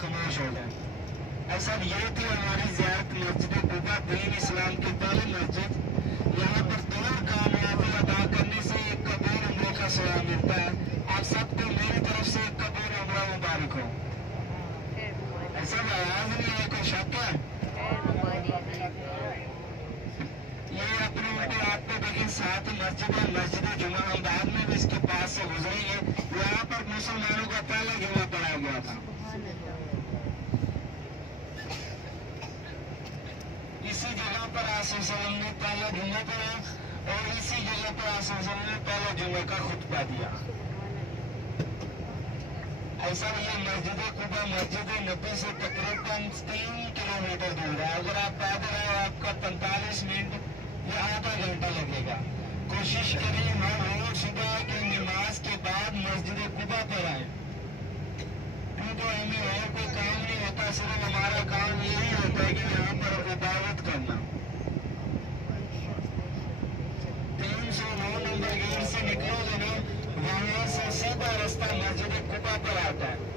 खामोश हो गए। ऐसा ये थी हमारी ज़ियारत मस्जिद कुबा, दीन इस्लाम की पहली मस्जिद। यहाँ पर दूर कामयाबी अदा करने से एक कबूल उम्र का सवाब मिलता है। आप सबको मेरी तरफ से एक कबूल उम्र मुबारक हो। ऐसा आवाज नहीं है, कोई शक है? ये अपने उनके हाथ पे देखिए, साथ ही मस्जिद है, मस्जिद जुमा अहमदाबाद में भी इसके पास से गुजरी है। यहाँ पर मुसलमानों का पहला जुमा पढ़ाया गया था। इसी जगह पर आसम ने पहला जुमा पढ़ा और इसी जगह पर आसम ने पहला जुमे का खुतबा दिया। ऐसा ये मस्जिद कुबा मस्जिद नबी से तकरीबन 3 किलोमीटर दूर है। अगर आप पैदल आए आपका 45 मिनट या आधा घंटा लगेगा। कोशिश करें हर रोज सुबह की नमाज के बाद मस्जिद कुबा पर आए, क्योंकि हमें और कोई काम नहीं होता, सिर्फ हमारा काम यही होता है कि यहाँ पर इबादत करना। 309 नंबर गेट से निकलोगे ना, वहां से सीधा रास्ता मस्जिद कुबा पर आता है।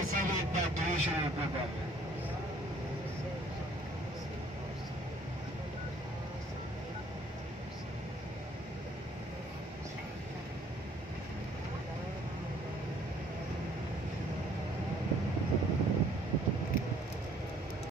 ऐसा भी एक बात शुरू कर